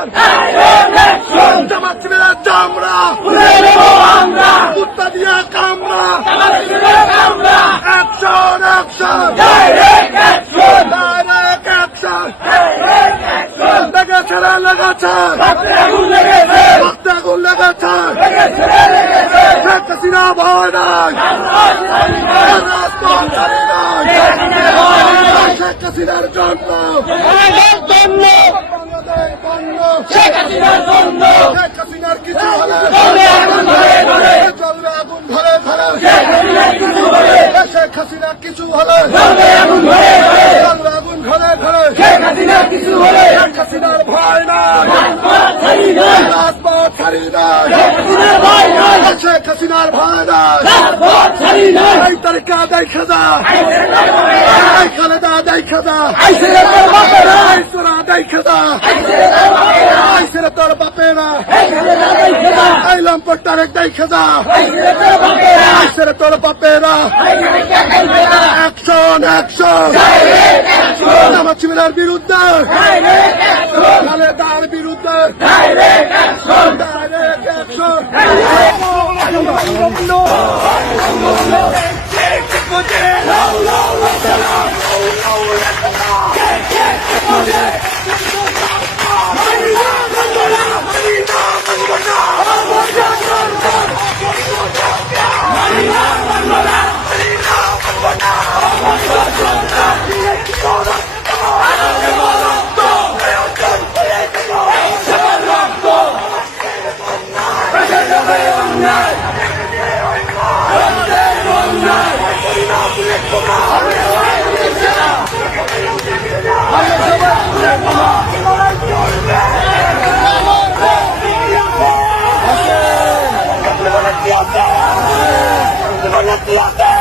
Action জামাত শিবিরের চামড়া কুত্তা দিয়ে কামড়া অ্যাকশন অ্যাকশন ডাইরেক্ট অ্যাকশন লেগেছে রে লেগেছে রাজপথ ছাড়ি নাই শেখ হাসিনার জন্য বাংলাদেশ বন্ধ শেখ হাসিনার কিছু হলে চলবে আগুন ধরে ধরে শেখ হাসিনার কিছু হলে আগুন ধরে ধরে। শেখ হাসিনার ভয় নাই। রাজপথ ছাড়ি নাই। শেখ হাসিনার ভয় নাই। এই তারিখে দেখা যা এই খালেদা দেখা যা এই সোনা দেখা যা এই ছেলে তোর বাপেরা এই লম্পট তারেক দেখা যা এই ছেলে তোর বাপেরা অ্যাকশন অ্যাকশন আমার বিরুদ্ধে খালেদার বিরুদ্ধে Gubernur Klaten! Gubernur Klaten!